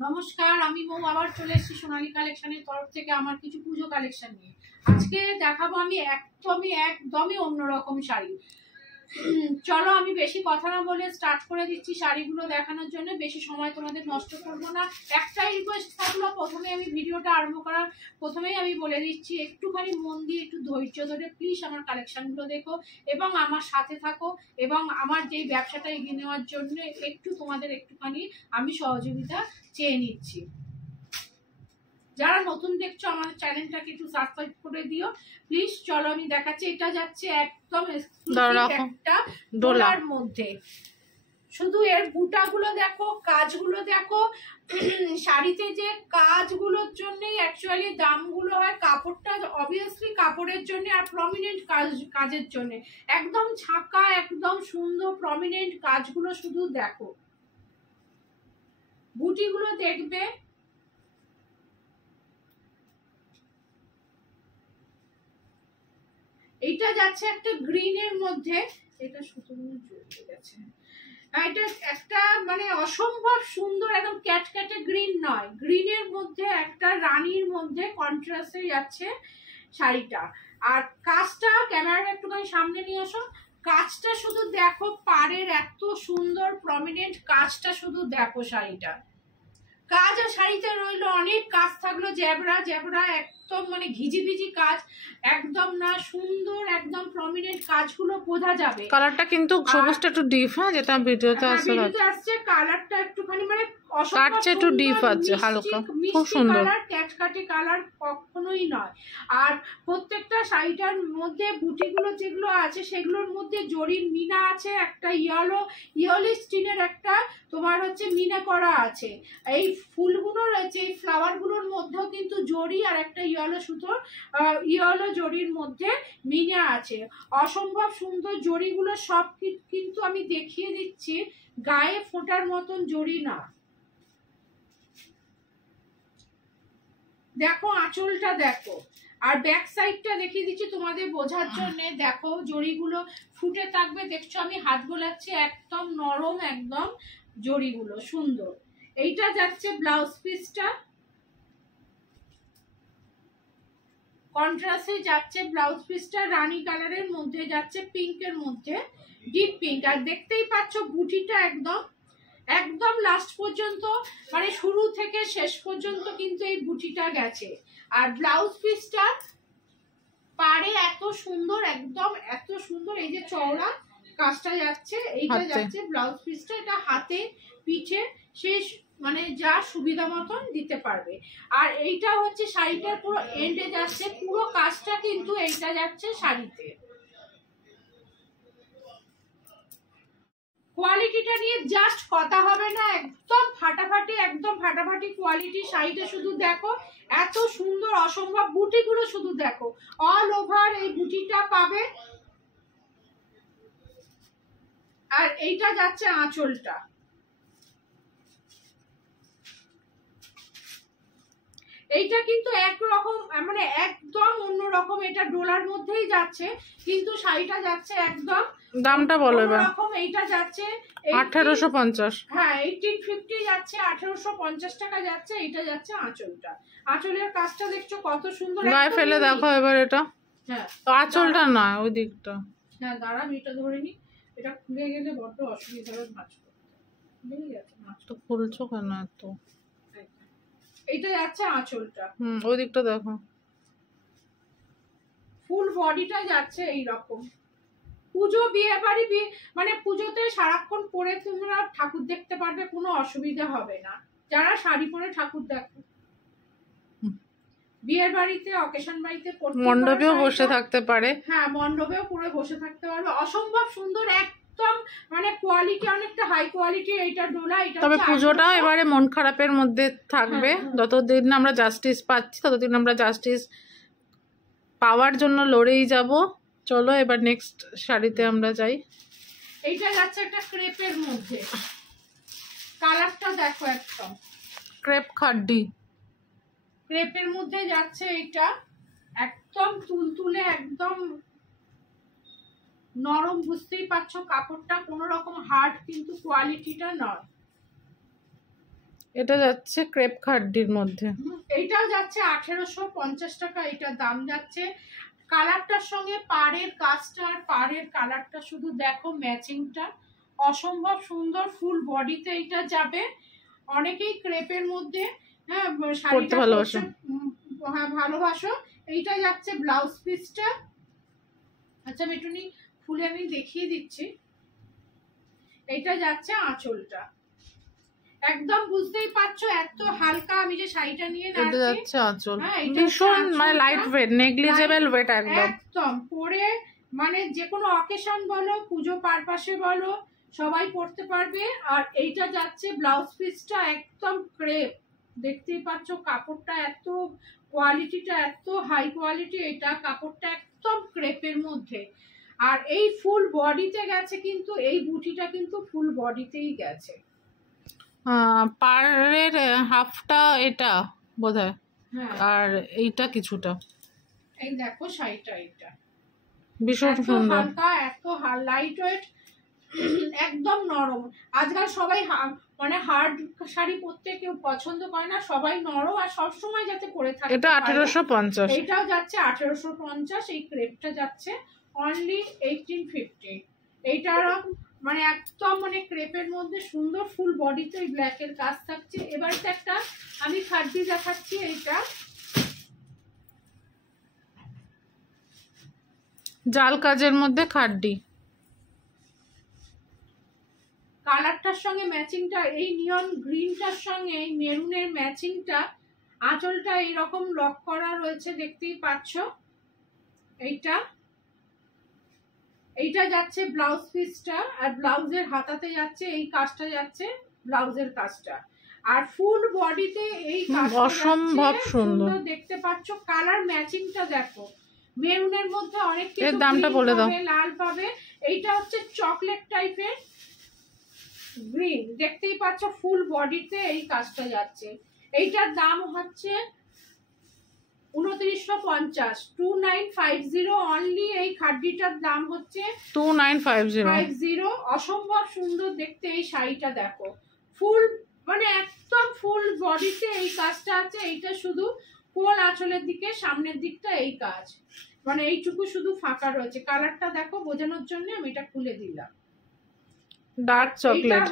নমস্কার, আমি মৌ আবার চলে এসেছি সোনালী কালেকশনের তরফ থেকে আমার কিছু পুজো কালেকশন নিয়ে। আজকে দেখাবো আমি একদমই অন্যরকম শাড়ি। চলো আমি বেশি কথা না বলে স্টার্ট করে দিচ্ছি শাড়িগুলো দেখানোর জন্য। বেশি সময় তোমাদের নষ্ট করবো না। একটাই রিকোয়েস্ট থাকলো, প্রথমে আমি ভিডিওটা আরম্ভ করার প্রথমেই আমি বলে দিচ্ছি, একটুখানি মন দিয়ে একটু ধৈর্য ধরে প্লিজ আমার কালেকশনগুলো দেখো এবং আমার সাথে থাকো, এবং আমার যেই ব্যবসাটা এগিয়ে নেওয়ার জন্য তোমাদের একটুখানি আমি সহযোগিতা চেয়ে নিচ্ছি। যারা নতুন দেখছো আমাদের চ্যানেলটাকে একটু সাবস্ক্রাইব করে দিও প্লিজ। চলো আমি দেখাচ্ছি। এটা যাচ্ছে একদম একটা ডোলার মধ্যে। শুধু এর বুটাগুলো দেখো, কাজগুলো দেখো। শাড়িতে যে কাজগুলোর জন্যই অ্যাকচুয়ালি দামগুলো হয়। কাপড়টা অবভিয়াসলি কাপড়ের জন্য আর প্রমিনেন্ট কাজের জন্য একদম ছাকা, একদম সুন্দর প্রমিনেন্ট কাজগুলো শুধু দেখো। বুটিগুলো দেখবে, এইটা যাচ্ছে একটা গ্রিনের মধ্যে। এটা সুতোগুলো চলে গেছে। এটা একটা মানে অসম্ভব সুন্দর, একদম ক্যাটক্যাটে গ্রিন নয়, গ্রিনের মধ্যে একটা রানীর মধ্যে কন্ট্রাস্টে যাচ্ছে শাড়িটা। আর কাজটা ক্যামেরাটা একটুখানি সামনে নিয়ে আসো। কাজটা শুধু দেখো, পাড়ের এত সুন্দর প্রমিনেন্ট কাজটা শুধু দেখো। শাড়িটা কাজ আর শাড়িতে রইলো অনেক কাজ থাকলো, জ্যাবরা জ্যাবরা একদম মানে ঘিজিবিজি কাজ, একদম না সুন্দর, একদম প্রমিনেন্ট কাজগুলো বোঝা যাবে। কালারটা কিন্তু সবুজটা একটু ডিপ, হ্যাঁ, যেটা ভিডিওতে আসছে কালারটা একটুখানি মানে কাটছে, একটু ডিপ আছে হালকা, খুব সুন্দর কালার, ক্যাটকাটে কালার কখনোই নয়। আর প্রত্যেকটা শাড়িটার মধ্যে বুটিগুলো যেগুলো আছে সেগুলোর মধ্যে জরির মিনা আছে, একটা ইয়েলো স্টিনের একটা তোমার হচ্ছে মিনা করা আছে। এই ফুলগুলো রয়েছে, এই ফ্লাওয়ারগুলোর মধ্যেও কিন্তু জরি আর একটা ইয়েলো জরির মধ্যে মিনা আছে। অসম্ভব সুন্দর জরিগুলো সব কিন্তু আমি দেখিয়ে দিচ্ছি, গায়ে ফোটার মতন জরি না। দেখো আঁচলটা দেখো, আর ব্যাক সাইডটা দেখিয়ে দিচ্ছি তোমাদের বোঝার জন্য। দেখো জরিগুলো ফুটে থাকবে, দেখছো আমি হাত বোলাচ্ছি, একদম নরম, একদম জরিগুলো সুন্দর। এইটা যাচ্ছে ব্লাউজ পিসটা, কন্ট্রাস্টে যাচ্ছে ব্লাউজ পিসটা, রানী কালারের মধ্যে যাচ্ছে, পিঙ্কের মধ্যে ডিপ পিঙ্ক। আর দেখতেই পাচ্ছ বুটিটা একদম একদম লাস্ট পর্যন্ত, মানে শুরু থেকে শেষ পর্যন্ত কিন্তু এই বুটিটা গেছে। আর ব্লাউজ পিসটা পাড়ে এত সুন্দর, একদম এত সুন্দর, এই যে চওড়া কাজটা যাচ্ছে, এইটা যাচ্ছে ব্লাউজ পিসটা। এটা হাতে পিঠে শেষ মানে যা সুবিধা মতন দিতে পারবে। আর এইটা হচ্ছে শাড়িটার পুরো এন্ডে যাচ্ছে, পুরো কাজটা কিন্তু এইটা যাচ্ছে শাড়িতে। কোয়ালিটিটা নিয়ে জাস্ট কথা হবে না, একদম ফাটাফাটি কোয়ালিটি। শাড়িটা শুধু দেখো, এত সুন্দর অসম্ভব। বুটিগুলো শুধু দেখো, অল ওভার এই বুটিটা পাবে। আর এইটা যাচ্ছে আঁচলটা, এইটা কিন্তু একরকম মানে একদম অন্যরকম। এটা ডোলার মধ্যেই যাচ্ছে কিন্তু শাড়িটা যাচ্ছে একদম, দামটা বলো এবার। এইটা যাচ্ছে 1850, হ্যাঁ 1850 যাচ্ছে, 1850 টাকা যাচ্ছে। এইটা যাচ্ছে আঁচলটা, আঁচলের কাজটা দেখছো কত সুন্দর। গায়ে ফেলে দেখো এবার এটা। হ্যাঁ তো আঁচলটা না, ওই দিকটা। হ্যাঁ দাঁড়া, এটা ধরে নি, এটা খুলে গেলে বড্ড অসুবিধা হবে ভাঁজ করতে। বুঝে গেছে না তো খুলছো কেন এত? এইটা যাচ্ছে আঁচলটা, ওই দিকটা দেখো। ফুল বডিটা যাচ্ছে এইরকম। পুজো বিয়ে বাড়ি মানে পুজোতে সারাক্ষণ পরে তোমরা ঠাকুর দেখতে পারবে, কোনো অসুবিধা হবে না। যারা শাড়ি পরে ঠাকুর দেখো, বিয়ের বাড়িতে, অকেশন বাড়িতে, মণ্ডপেও বসে থাকতে পারে। হ্যাঁ মণ্ডপেও পরে বসে থাকতে পারবে। অসম্ভব সুন্দর, একদম মানে কোয়ালিটি অনেকটা হাই কোয়ালিটি। এইটা ডোলা, এটা তবে পুজোটা এবারে মন খারাপের মধ্যে থাকবে। যতদিন আমরা জাস্টিস পাচ্ছি ততদিন আমরা জাস্টিস পাওয়ার জন্য লড়েই যাব। চলো এবার নেক্সট শাড়িতে আমরা যাই। এইটা যাচ্ছে একটা ক্রেপের মধ্যে, কালারটা দেখো, একদম ক্রেপ খাড্ডি ক্রেপের মধ্যে যাচ্ছে। এইটা একদম তুলতুলে, একদম নরম, বুঝতেই পারছো কাপড়টা কোনো রকম হার্ড কিন্তু কোয়ালিটিটা নয়। এটা যাচ্ছে ক্রেপ খাড্ডির মধ্যে। এইটাও যাচ্ছে 1850 টাকা, এটার দাম যাচ্ছে। কালারটার সঙ্গে পাড়ের কাজটা আর পাড়ের কালারটা শুধু দেখো, ম্যাচিংটা অসম্ভব সুন্দর। ফুল বডিতে এটা যাবে। অনেকেই ক্রেপের মধ্যে হ্যাঁ শাড়িটা ভালোবাসো। হ্যাঁ ভালোবাসো। এইটা যাচ্ছে ব্লাউজ পিসটা। আচ্ছা বেটুনি ফুলে আমি দেখিয়ে দিচ্ছি। এইটা যাচ্ছে আঁচলটা। একদম বুঝতেই পারছো এত হালকা। আমি যে শাড়িটা নিয়ে এটা যাচ্ছে আঁচল, হ্যাঁ, ভীষণ মানে লাইট ওয়েট, নেগলিজেবল ওয়েট একদম। একদম পরে মানে যে কোনো অকেশন বলো, পুজো পারপাসে বলো, সবাই পরতে পারবে। আর এইটা যাচ্ছে ব্লাউজ পিসটা একদম ক্রেপ। দেখতেই পাচ্ছ কাপড়টা এত কোয়ালিটিটা এত হাই কোয়ালিটি। এটা কাপড়টা একদম ক্রেপের মধ্যে। আর এই ফুল বডিতে গেছে, কিন্তু এই বুটিটা কিন্তু ফুল বডিতেই গেছে। পাড়ের হাফটা এটা বোধহয়, হ্যাঁ আর এইটা কিছুটা। এই দেখো শাড়িটা, এটা ভীষণ এত সুন্দর। হালকা, এত লাইট ওয়েট, একদম নরম। আজকাল সবাই মানে হার্ড শাড়ি পরতে কেউ পছন্দ করে না, সবাই নরম আর সবসময় যাতে পরে থাকে। এটা 1850। এটাও যাচ্ছে 1850। এই ক্রেপটা যাচ্ছে অনলি 1850। এইটার মানে একদম মানে ক্রেপের মধ্যে সুন্দর ফুল বডিতে ব্ল্যাক এর কাজ থাকছে। এবারে তো একটা আমি খাড্ডি দেখাচ্ছি। এইটা জাল কাজের মধ্যে খাড্ডি। কালারটার সঙ্গে ম্যাচিংটা, এই নিয়ন গ্রিনটার সঙ্গে এই মেরুনের ম্যাচিংটা। আঁচলটা এইরকম লক করা রয়েছে, দেখতেই পাচ্ছ। এইটা যাচ্ছে ব্লাউজ পিসটা, আর ব্লাউজের হাতাতে যাচ্ছে এই কাজটা, যাচ্ছে ব্লাউজের কাজটা। আর ফুল বডিতে এই কাজটা অসম্ভব সুন্দর দেখতে পাচ্ছ। কালার ম্যাচিংটা দেখো, মেরুনের মধ্যে অনেক কিছু, এর দামটা বলে দাও। লাল পাবে। এইটা হচ্ছে চকলেট টাইপের গ্রিন, দেখতেই পাচ্ছ। ফুল বডিতে এই কাজটা যাচ্ছে। এইটার দাম হচ্ছে 2950, 2950 অনলি। এই খাড্ডিটার দাম হচ্ছে 2950। অসম্ভব সুন্দর দেখতে এই শাড়িটা দেখো। ফুল মানে একদম ফুল বডিতে এই কাজটা আছে। এইটা শুধু কোল আঁচলের দিকে, সামনের দিকটা এই কাজ, মানে এইটুকু শুধু ফাঁকা রয়েছে। কালারটা দেখো বোঝানোর জন্য আমি এটা খুলে দিলাম। Dark chocolate.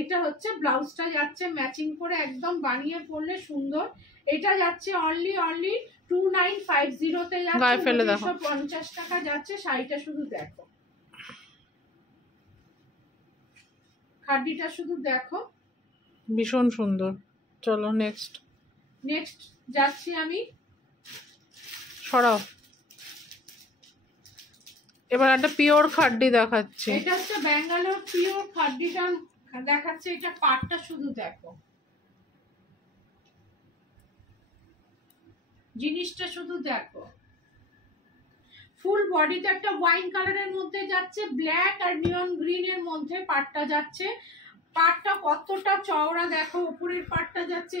এটা হচ্ছে ব্লাউজটা যাচ্ছে ম্যাচিং করে, একদম বানিয়ে পরলে সুন্দর। এটা যাচ্ছে অনলি 2950 তে যাচ্ছে। 250 টাকা যাচ্ছে। শাড়িটা শুধু দেখো, খাড্ডিটা শুধু দেখো, ভীষণ সুন্দর। চলো নেক্সট যাচ্ছি আমি। সরাও। এবার একটা পিওর খাড্ডি দেখাচ্ছি। এটা হচ্ছে ব্যাঙ্গালোর পিওর খাড্ডিটা দেখাচ্ছে। এটা পাটটা শুধু দেখো, জিনিসটা শুধু দেখো। ফুল বডিতে একটা ওয়াইন কালারের মধ্যে যাচ্ছে, ব্ল্যাক আর নিয়ন গ্রিন এর মধ্যে পাটটা যাচ্ছে। পাটটা কতটা চওড়া দেখো, উপরের পাটটা যাচ্ছে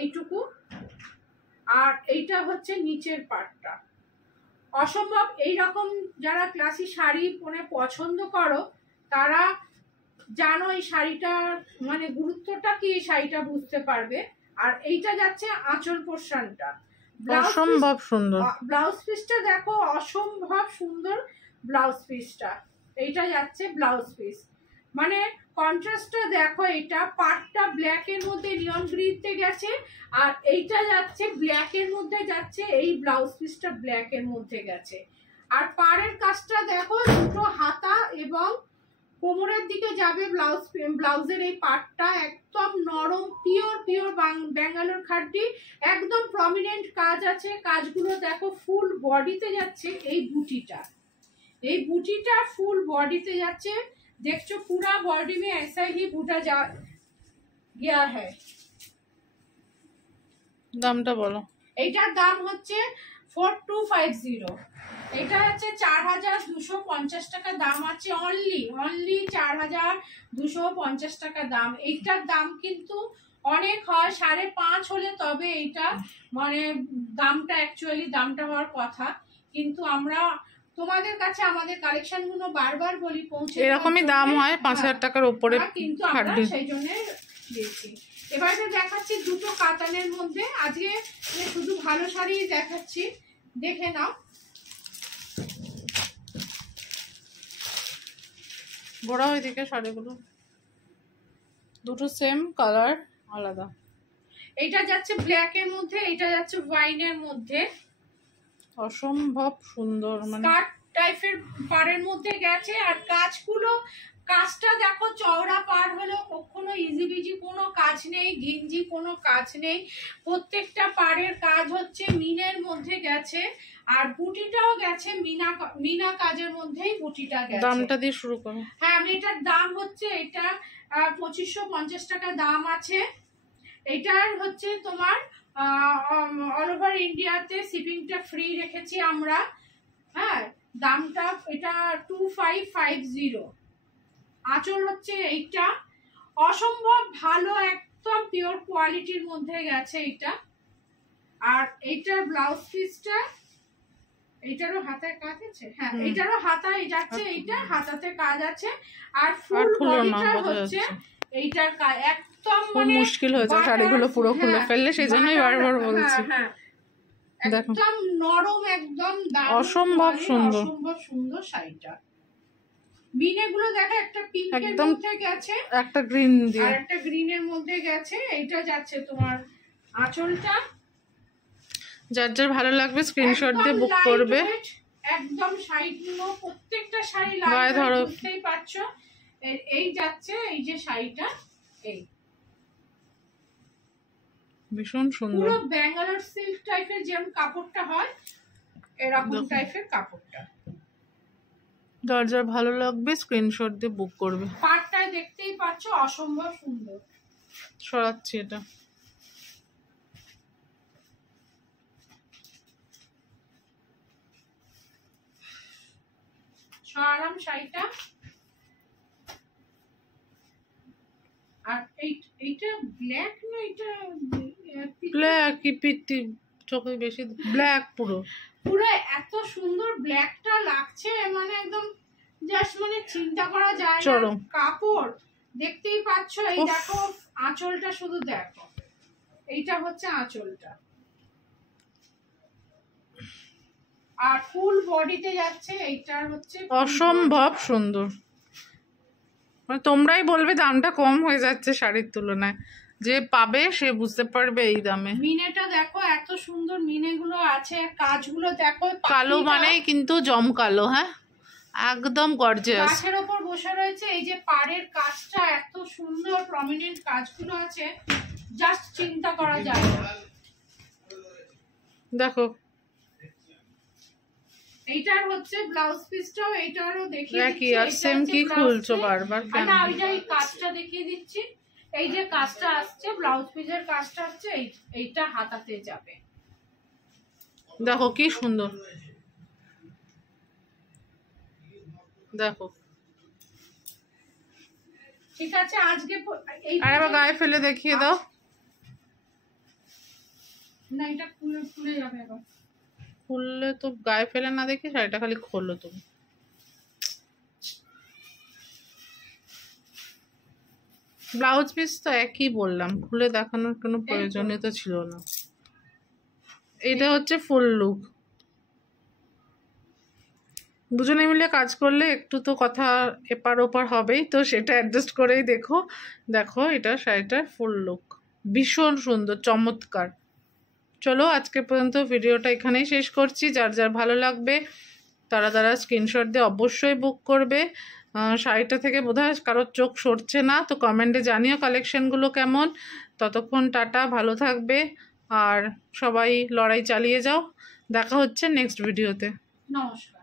এইটুকু, আর এইটা হচ্ছে নিচের পাটটা। অসম্ভব। এইরকম যারা ক্লাসি শাড়ি পরে পছন্দ করো, তারা জানো এই শাড়িটার মানে গুরুত্বটা কি, এই শাড়িটা বুঝতে পারবে। আর এইটা যাচ্ছে আঁচল পোর্শনটা। অসম্ভব সুন্দর ব্লাউজ পিসটা দেখো, অসম্ভব সুন্দর ব্লাউজ পিসটা। এইটা যাচ্ছে ব্লাউজ পিস, মানে কন্ট্রাস্টটা দেখো। এটা পাটটা ব্ল্যাক এর মধ্যে নিয়ন গ্রিনতে গেছে, আর এইটা যাচ্ছে ব্ল্যাক এর মধ্যে যাচ্ছে। এই ব্লাউজ পিসটা ব্ল্যাক এর মধ্যে গেছে। আর পাড়ের কাজটা দেখো, দুটো হাতা এবং কোমরের দিকে যাবে ব্লাউজের এই পাটটা একদম নরম, পিওর ব্যাঙ্গালোর খাড্ডি, একদম প্রমিনেন্ট কাজ আছে। কাজগুলো দেখো, ফুল বডিতে যাচ্ছে। এই বুটিটা ফুল বডিতে যাচ্ছে। देखो पूरा बॉडी में ऐसा ही बूटा जा गया है। দামটা বলো। এটার দাম হচ্ছে 4250। এটা হচ্ছে 4250 টাকা দাম আছে। অনলি 4250 টাকা দাম। এইটার দাম কিন্তু অনেক হয়, 5.5 হলে তবে এইটা মানে দামটা অ্যাকচুয়ালি দামটা হওয়ার কথা। কিন্তু আমরা তোমাদের কাছে আমাদের কালেকশন গুলো বারবার বলি পৌঁছে এরকমই দাম হয় 5000 টাকার উপরে কিন্তু আমরা সেই জন্য দিয়েছি। এবারে দেখাচ্ছি দুটো কাতানের মধ্যে। আজকে শুধু ভালো শাড়ি দেখাচ্ছি, দেখে নাও। বড় ওইদিকে শাড়িগুলো দুটো সেম কালার আলাদা। এইটা যাচ্ছে ব্ল্যাক এর মধ্যে, এটা যাচ্ছে ওয়াইনের মধ্যে। অসম্ভব সুন্দর, মানে স্কার্ট টাইপের পাড়ের মধ্যে গেছে। আর কাজটা দেখো, চওড়া পাড় হলো, কখনো ইজি বিজি কোনো কাজ নেই, গিঞ্জি কোনো কাজ নেই। প্রত্যেকটা পাড়ের কাজ হচ্ছে মিনের মধ্যে গেছে। আর বুটিটাও গেছে মিনা কাজের মধ্যেই বুটিটা গেছে। দামটা দিয়ে শুরু করো। হ্যাঁ, আমি এটার দাম হচ্ছে, এটা 2550 টাকা দাম আছে। এটার হচ্ছে তোমার অল ওভার ইন্ডিয়াতে শিপিংটা ফ্রি রেখেছি আমরা। হ্যাঁ, দামটা এটা 2550। আঁচল হচ্ছে এইটা, অসম্ভব ভালো, একদম পিওর কোয়ালিটির মধ্যে গেছে এটা। আর এইটার ব্লাউজ পিসটা, এইটারও হাতায় কাজ আছে। হ্যাঁ, এইটারও হাতায় যাচ্ছে, এইটা হাতাতে কাজ আছে। আর ফুল বডিটা হচ্ছে এইটার কাজ একদম, মানে মুশকিল হয়েছে শাড়িগুলো পুরো খুলে ফেললে, সেই জন্যই বারবার বলছি। একদম নরম, একদম অসম্ভব সুন্দর, অসম্ভব সুন্দর শাড়িটা। মিনেগুলো দেখো, একটা পিঙ্কের মধ্যে গেছে, একটা গ্রিন দিয়ে, আর একটা গ্রিনের মধ্যে গেছে। এইটা যাচ্ছে তোমার আঁচলটা। যার যার ভালো লাগবে স্ক্রিনশট দিয়ে বুক করবে। একদম শাড়িগুলো, প্রত্যেকটা শাড়ি গায়ে ধরো, বুঝতেই পারছো। এই যাচ্ছে এই যে শাড়িটা, এই ভীষণ সুন্দর, পুরো ব্যাঙ্গালোর সিল্ক টাইপের যেমন কাপড়টা হয়, এরকম টাইপের কাপড়টা। যার যার ভালো লাগবে স্ক্রিনশট দিয়ে বুক করবে। পাটটা দেখতেই পাচ্ছ, অসম্ভব সুন্দর। সরাচ্ছি এটা। সরালাম শাড়িটা। আর এইটা ব্ল্যাক না, এটা ব্ল্যাক কি পিটি চোখে বেশি ব্ল্যাক, পুরো এত সুন্দর ব্ল্যাকটা লাগছে, মানে একদম জাস্ট মানে চিন্তা করা যায় না। কাপড় দেখতেই পাচ্ছ। এই দেখো আঁচলটা, শুধু দেখো, এইটা হচ্ছে আঁচলটা। আর ফুল বডিতে যাচ্ছে, এইটার হচ্ছে অসম্ভব সুন্দর। মানে তোমরাই বলবে দামটা কম হয়ে যাচ্ছে শাড়ির তুলনায়, যে পাবে সে বুঝতে পারবে এই দামে। মিনেটা দেখো, এত সুন্দর মিনেগুলো আছে, কাজগুলো দেখো, কালো মানেই কিন্তু জমকালো। হ্যাঁ, একদম গর্জিয়াস। গাছের ওপর বসে রয়েছে। এই যে পাড়ের কাজটা, এত সুন্দর প্রমিনেন্ট কাজগুলো আছে, জাস্ট চিন্তা করা যায় না। দেখো, এইটার হচ্ছে ব্লাউজ পিসটাও, এইটারও দেখিয়ে দিচ্ছি। আর সেম কি খুলছো বারবার কেন? না, ওইটা এই কাজটা দেখিয়ে দিচ্ছি। এই যে কাজটা আসছে, ব্লাউজ পিসের কাজটা হচ্ছে এইটা হাতাতে যাবে। দেখো কি সুন্দর, দেখো। ঠিক আছে, আজকে আর এবার গায়ে ফেলে দেখিয়ে দাও। না, এটা খুলে যাবে আবার। খুললে তো গায়ে ফেলে না দেখি, শাড়িটা খালি খোলো তুমি। ব্লাউজ পিস তো একই বললাম, খুলে দেখানোর কোনো প্রয়োজনীয়তা ছিল না। এটা হচ্ছে ফুল লুক। দুজনে মিলে কাজ করলে একটু তো কথা এপার ওপার হবেই, তো সেটা অ্যাডজাস্ট করেই দেখো। দেখো, এটা শাড়িটার ফুল লুক ভীষণ সুন্দর, চমৎকার। চলো আজকে পর্যন্ত ভিডিওটা এখানেই শেষ করছি। যার যার ভালো লাগবে তারা স্ক্রিনশট দিয়ে অবশ্যই বুক করবে। শাড়িটা থেকে বোধহয় কারোর চোখ সরছে না, তো কমেন্টে জানিও কালেকশনগুলো কেমন। ততক্ষণ টাটা, ভালো থাকবে, আর সবাই লড়াই চালিয়ে যাও। দেখা হচ্ছে নেক্সট ভিডিওতে। নমস্কার।